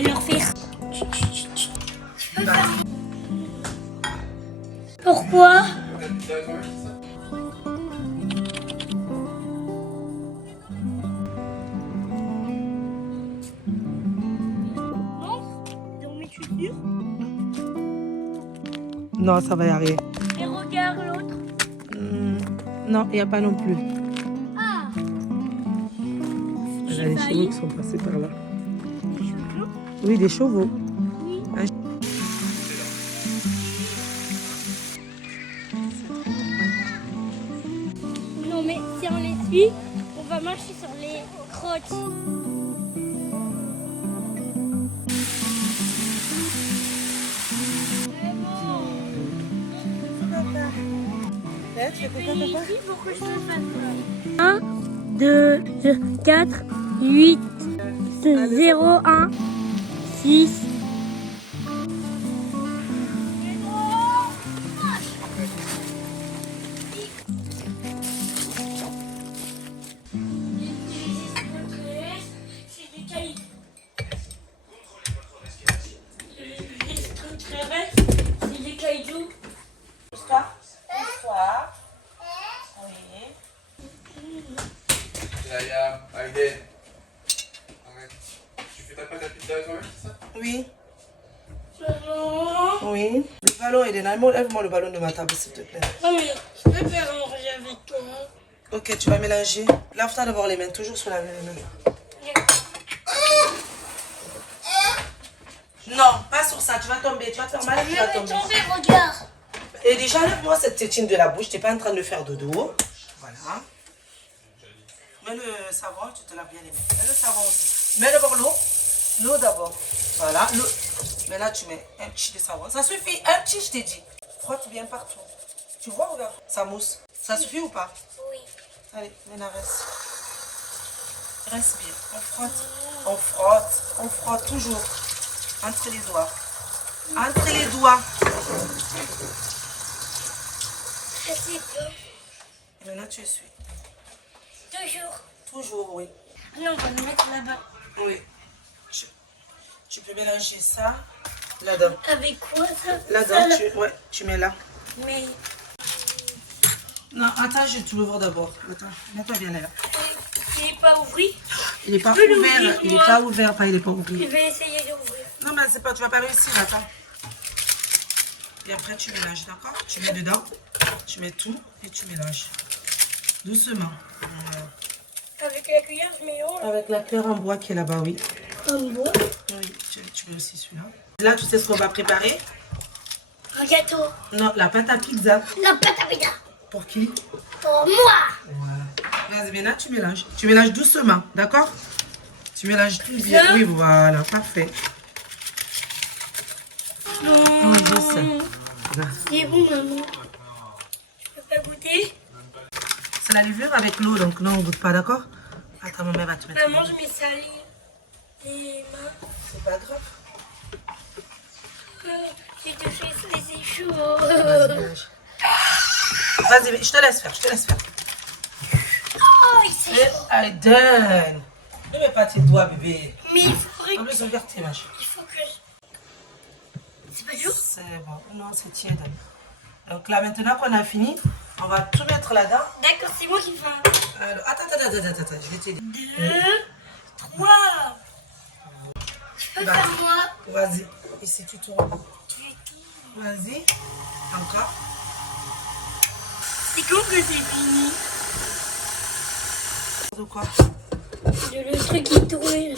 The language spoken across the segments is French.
vais leur faire. Pourquoi? Non, mais tu es sûr? Non, ça va y arriver. Et regarde l'autre. Non, il n'y a pas non plus. Ah, Il y a des chevaux qui sont passés par là. des chevaux. Oui, des chevaux. Oui. Non, mais si on les suit, on va marcher sur les crottes. Tu fais quoi, papa? Il faut que je te fasse 1, 2, 4, 8, 0, 1, 6. C'est des cailloux. Bonsoir. Bonsoir. Oui. Yaya, Aiden. Arrête. Tu fais ta pâte à pizza toi-même, c'est ça? Oui. Maman. Oui. Le ballon, Eden, lève-moi le ballon de ma table, s'il te plaît. Oh, mais je peux faire manger avec toi. Ok, tu vas mélanger. Lave-toi d'abord les mains, toujours se laver les mains. Non, pas sur ça, tu vas tomber, tu vas te faire mal, tu vas tomber. Regarde. Et déjà, lève-moi cette tétine de la bouche, tu n'es pas en train de faire dodo. Voilà. Mets le savon, tu te laves bien les mains. Mets le savon aussi. Mets d'abord l'eau. L'eau d'abord. Voilà, l'eau. Mais là, tu mets un petit de savon. Ça suffit, un petit, je t'ai dit. Frotte bien partout. Tu vois, regarde, ça mousse. Ça suffit ou pas? Oui. Allez, maintenant reste. Reste bien. On frotte. On frotte. On frotte toujours. Entre les doigts. Entre les doigts. C'est bon. Et maintenant, tu essuies. Toujours. Toujours, oui. Non, on va le mettre là-bas. Oui. Tu peux mélanger ça là-dedans. Avec quoi ça? Là-dedans, tu mets là. Mais Non, attends, je te l'ouvre d'abord. Attends, mets-toi bien là. il n'est pas ouvert. Il n'est pas peux ouvert. l'ouvrir, Il n'est moi. pas ouvert, pas il n'est pas Je ouvert. vais essayer d'ouvrir. Non, mais c'est pas, tu vas pas réussir, attends. Et après, tu mélanges, d'accord? Tu mets dedans, tu mets tout et tu mélanges. Doucement. Voilà. Avec la cuillère, je mets où là? Avec la cuillère en bois qui est là-bas, oui. En bois. Oui, tu mets aussi celui-là. Là, tu sais ce qu'on va préparer? Un gâteau. Non, la pâte à pizza. La pâte à pizza. Pour qui? Pour moi. Voilà. Vas-y, maintenant, tu mélanges. Tu mélanges doucement, d'accord? Tu mélanges tout bien. Ça? Oui, voilà, parfait. Non. Oui, je sais. Voilà. C'est bon, maman. Je peux pas goûter? C'est la levure avec l'eau, donc non, on ne goûte pas, d'accord? Attends, ma mère va te mettre. Maman, je mets salé. Les mains. C'est pas grave. J'ai touché les échos. Vas-y, mélange. Vas-y, je te laisse faire, je te laisse faire. Oh, il s'est chaud. Aiden, ne mets pas tes doigts, bébé. Mais il faudrait En plus, regarde tes mâches. il faut que je... C'est pas chaud? C'est bon. Non, c'est tiède. Donc là, maintenant qu'on a fini, on va tout mettre là-dedans. D'accord, c'est moi qui fais. Alors, attends, je vais t'aider. 2, 3. Je peux Vas-y. faire moi. Vas-y, ici tu tournes. Vas-y, encore. C'est quand que c'est fini? De quoi? Le truc qui tournait.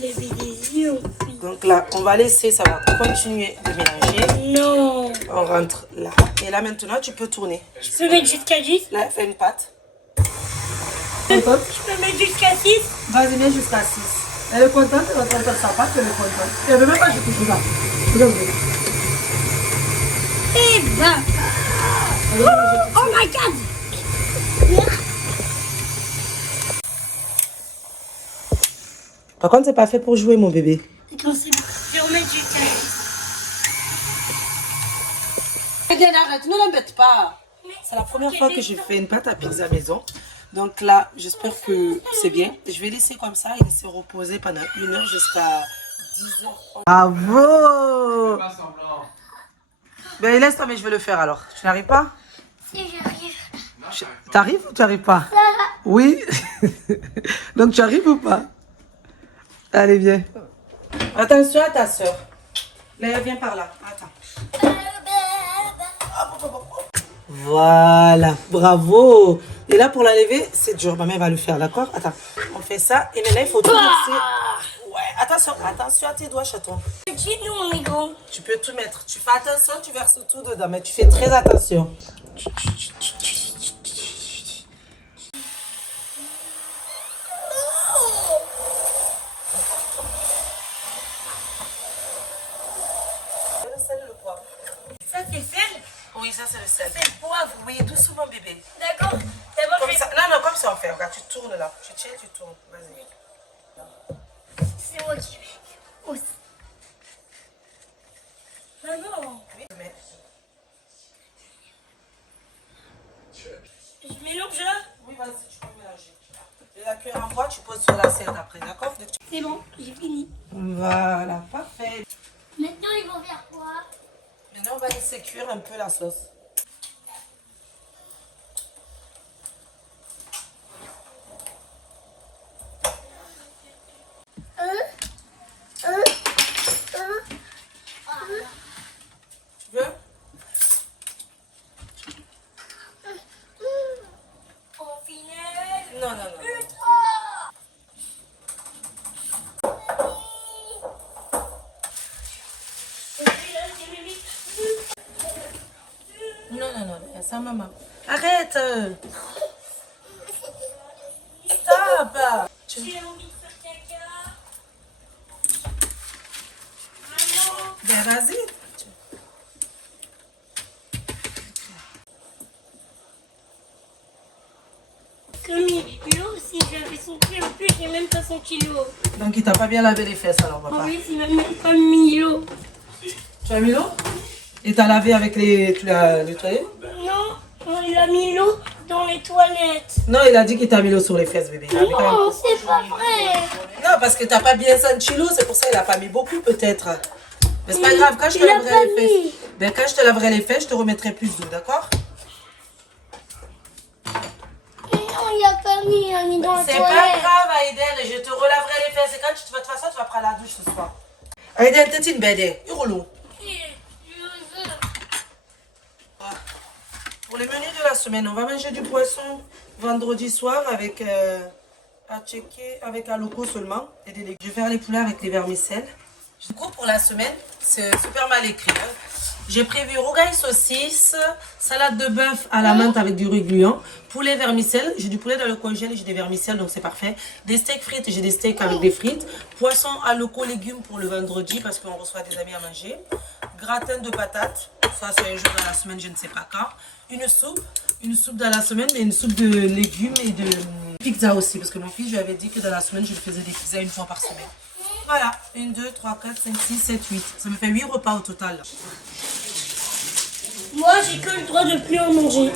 Il avait des yeux en plus. Donc là, on va laisser, ça va continuer de mélanger. Non. On rentre là. Et là, maintenant, tu peux tourner. Je peux mettre jusqu'à 10? Là, fais une pâte. Je peux mettre jusqu'à 6? Vas-y, viens jusqu'à 6. Elle est contente, elle va te faire sa pâte, elle est contente. Elle ne veut même pas jeter tout ça. Regarde. Eh ben. Oh my god. Par contre, c'est pas fait pour jouer, mon bébé. D'accord, c'est bon. Je vais remettre jusqu'à 6. Regarde, arrête, ne l'embête pas. C'est la première fois que je fais une pâte à pizza maison. Donc là, j'espère que c'est bien. Je vais laisser comme ça et laisser reposer pendant 1 heure jusqu'à 10 heures. Bravo! Pas semblant. Ben laisse tomber, je vais le faire alors. Tu n'arrives pas? Si j'arrive. Non, j'arrive pas. T'arrives ou tu n'arrives pas? Oui. Donc tu arrives ou pas? Allez, viens. Attention à ta soeur. Là, viens par là. Attends. Voilà, bravo. Et là, pour la lever, c'est dur. Ma mère va le faire, d'accord? Attends, on fait ça. Et maintenant, il faut tout mixer. Ouais, attention à tes doigts, chaton. Chez nous, on est grand. Tu peux tout mettre. Tu fais attention, tu verses tout dedans, mais tu fais très attention. Le sel, le poivre. Ça, c'est le sel. Oui, ça, c'est le sel. C'est le poivre. Oui, doucement, bébé. D'accord. D'abord, Comme ça. Non, non, comme ça, on fait. Regarde, tu tournes là. Tu tiens, tu tournes. Vas-y. c'est moi qui vais. Aussi. Ah non. Oui, mais... Je mélange là. Oui, vas-y, tu peux mélanger. Et la cuillère en bois, tu poses sur l'assiette après, d'accord? C'est bon, j'ai fini. Voilà, parfait. Maintenant, ils vont faire quoi? Maintenant, on va laisser cuire un peu la sauce. Tu veux? Au final. Non, non, non. Non, non, non, non, ça, maman. Arrête! Stop! J'ai envie de faire caca. Maman. Ben, vas-y. Comme il est lourd, si j'avais senti un peu, j'ai même pas senti l'eau. Donc, il t'a pas bien lavé les fesses alors, En papa. plus, il m'a même pas mis l'eau. Tu as mis l'eau? Et t'as lavé avec les... Tu l'as nettoyé? Non, il a mis l'eau dans les toilettes. Non, il a dit qu'il t'a mis l'eau sur les fesses, bébé. Il a mis quand même- Non, c'est pas vrai. Non, parce que t'as pas bien senti l'eau, c'est pour ça qu'il a pas mis beaucoup peut-être. Mais c'est pas grave, quand je te Il a laverai pas les fesses. mis. Ben, quand je te laverai les fesses, je te remettrai plus d'eau, d'accord? Non, il a pas mis, il a mis dans la C'est toilette. pas grave, Aïden, je te relaverai les fesses. Et quand tu vas de toute façon, tu vas prendre la douche ce soir. Aïden, t'es une bête, hurlo. Pour les menus de la semaine, on va manger du poisson vendredi soir avec à checker avec un loco seulement et des légumes. Je vais faire les poulets avec les vermicelles. Du coup, pour la semaine, c'est super mal écrit. Hein. J'ai prévu rougail saucisse, salade de bœuf à la menthe avec du riz gluant, poulet vermicelle. J'ai du poulet dans le congèle, j'ai des vermicelles, donc c'est parfait. Des steaks frites, j'ai des steaks avec des frites. Poisson à loco légumes pour le vendredi parce qu'on reçoit des amis à manger. Gratin de patates, ça c'est un jour dans la semaine, je ne sais pas quand. Une soupe dans la semaine, mais une soupe de légumes et de pizza aussi. Parce que mon fils, je lui avais dit que dans la semaine, je lui faisais des pizzas 1 fois par semaine. Voilà, 1, 2, 3, 4, 5, 6, 7, 8. Ça me fait 8 repas au total. Moi, j'ai que le droit de plus en manger.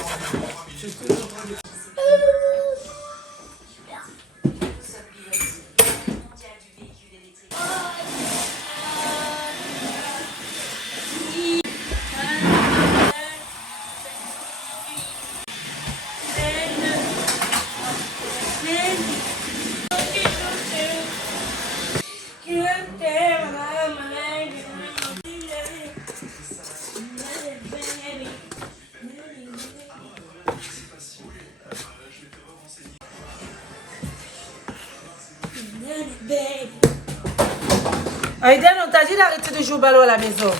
Aïden, on t'a dit d'arrêter de jouer au ballon à la maison.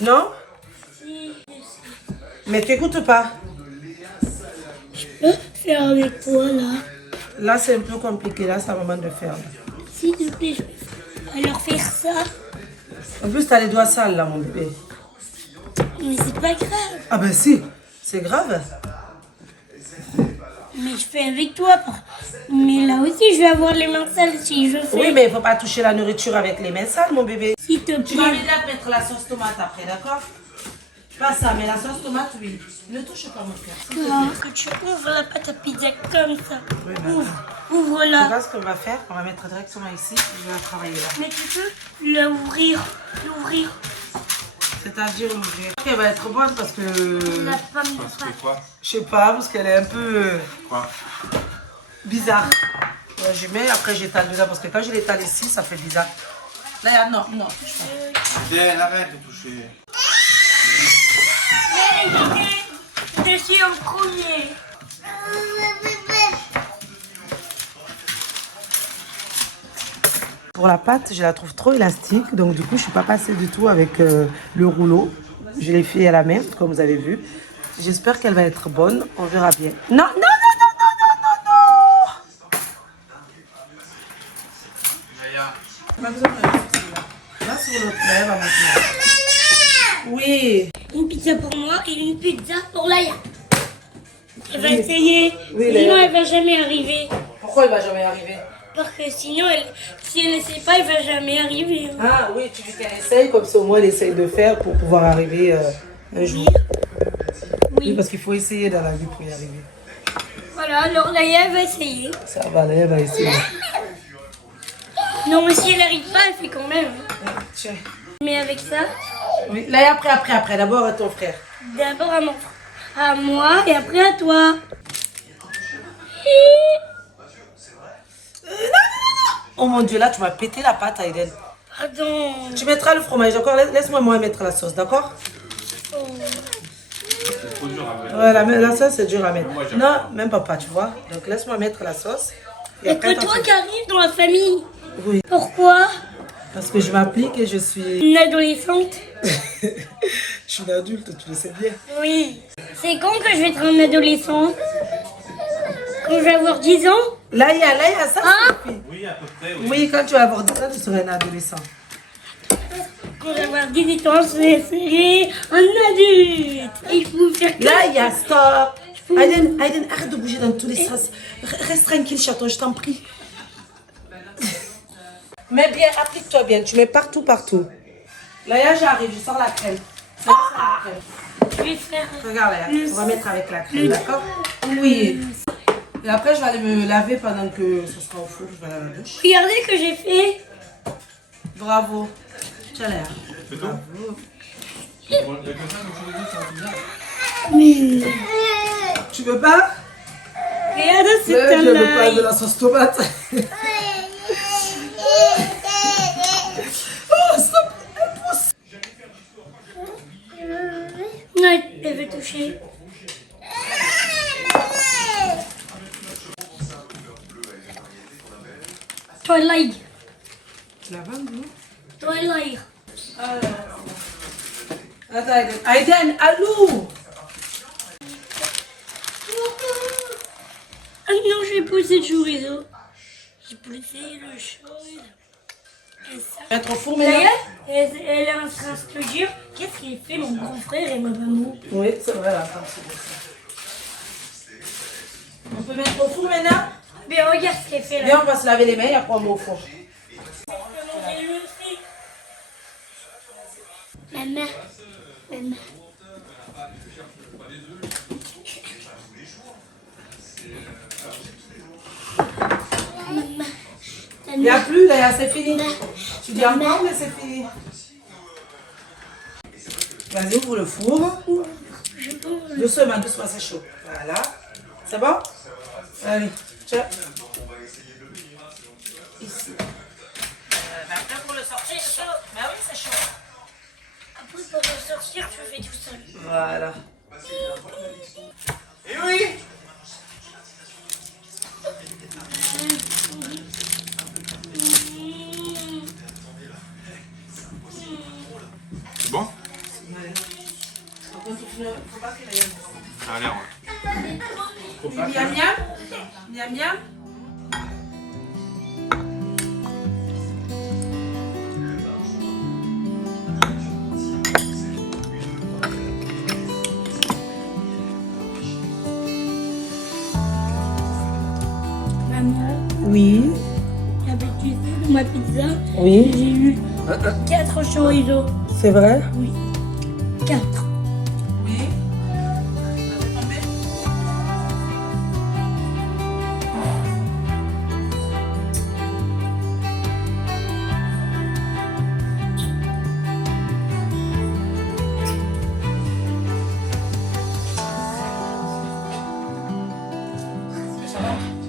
Non? Mais tu n'écoutes pas. Faire avec toi là. Là, c'est un peu compliqué. Là, c'est un moment de faire. S'il te plaît, je vais leur faire ça. En plus, tu as les doigts sales, là, mon bébé. Mais c'est pas grave. Ah ben si, c'est grave. Mais je fais avec toi. Mais là aussi, je vais avoir les mains sales si je fais. Oui, mais il ne faut pas toucher la nourriture avec les mains sales, mon bébé. S'il te Tu vas plaît. m'aider à mettre la sauce tomate après, d'accord? Pas ça, mais la sauce tomate, oui. Ne touche pas mon frère. s'il te plaît. Non, que tu ouvres la pâte à pizza comme ça. Oui, mais Ouvre, Tu ouvre-la. vois ce qu'on va faire? On va mettre directement ici. Je vais la travailler là. Mais tu peux l'ouvrir. C'est-à-dire l'ouvrir. Elle va être bonne parce que... La pomme de Parce que pâte. quoi? Je sais pas, parce qu'elle est un peu Quoi? bizarre. Ouais, je mets, après j'étale dedans parce que quand je l'étale ici, ça fait bizarre. Là, non, touche pas. Viens, arrête de toucher. Je suis en premier. Pour la pâte, je la trouve trop élastique, donc du coup, je suis pas passée du tout avec le rouleau. Je l'ai fait à la main, comme vous avez vu. J'espère qu'elle va être bonne, on verra bien. Non. Yaya. Pas besoin de là sur l'autre, là, elle va monter. Oui. Une pizza pour moi et une pizza pour Laïa. Elle va essayer. Oui, Sinon, Laïa. elle va jamais arriver. Pourquoi elle va jamais arriver? Parce que sinon, si elle n'essaie pas, elle va jamais arriver. Ah oui, tu dis qu'elle essaye, comme ça au moins elle essaye de faire pour pouvoir arriver un jour. Oui, Oui. parce qu'il faut essayer dans la vie pour y arriver. Voilà, alors Laïa, elle va essayer. Ça va, là, elle va essayer. Non, mais si elle n'arrive pas, elle fait quand même. Tiens. Mais avec ça, Oui, là, après. D'abord à ton frère. d'abord à moi et après à toi. Oh mon Dieu, là, tu m'as pété la pâte, Aïden. Pardon. Tu mettras le fromage, d'accord? Laisse-moi mettre la sauce, d'accord? C'est trop dur à mettre. Ouais, la sauce, c'est dur à mettre. Moi, j'aime Non, même pas, tu vois. Donc, laisse-moi mettre la sauce. Il n'y a que toi qui arrive dans la famille. Oui, Pourquoi? parce que je m'applique et je suis... Une adolescente? je suis une adulte, tu le sais bien. Oui. C'est quand que je vais être un adolescent? Quand je vais avoir 10 ans? Là, il y a ça, Ah. Sophie. Oui, à peu près, oui. Oui, quand tu vas avoir 10 ans, tu seras un adolescent. Quand je vais avoir 18 ans, je serai un adulte. Il faut faire que... Là, il y a stop. Aïden, arrête de bouger dans tous les sens. Reste tranquille, chaton, je t'en prie. Mais bien, applique-toi bien. Tu mets partout. Là, j'arrive, je sors la crème. Je vais faire... Regarde, là, on va mettre avec la crème, d'accord? Oui. Et après, je vais aller me laver pendant que ça sera au four. Je vais aller à la douche. Regardez que j'ai fait. Bravo. Tu as l'air. C'est tout? Bravo. Il y a que ça, donc je veux dire, c'est un pizza. Tu veux pas? Regarde, c'est Mais un je veux pas ail. de la sauce tomate. Oh, stop. Non, elle veut toucher. Twilight. Tu la vends, non? Twilight. Attends, Aïden, allô? Ah non, je vais pousser le chorizo. J'ai poussé le chorizo. Et ça. Mettre au four maintenant? D'ailleurs, elle est en train de se dire qu'est-ce qu'il fait mon grand frère et ma maman. Oui, c'est vrai, là. On peut mettre au four maintenant? Mais regarde ce qu'elle fait là. Viens, on va se laver les mains et après on met au four. Maman. Maman. Il n'y a plus, là, c'est fini. Tu dis encore, mais c'est fini. Vas-y, ouvre le four. Doucement, c'est chaud. Voilà. C'est bon? Allez, tiens. Ici. Après, pour le sortir, c'est chaud. Mais oui, c'est chaud. Après, pour ressortir, tu fais tout seul. Voilà. Et oui! Bon? Ça a l'air, ouais. Miam miam. Miam miam. Maman, Oui. d'habitude, dans ma pizza, Oui. j'ai eu 4 chorizo. C'est vrai? Oui. 4. Ça va?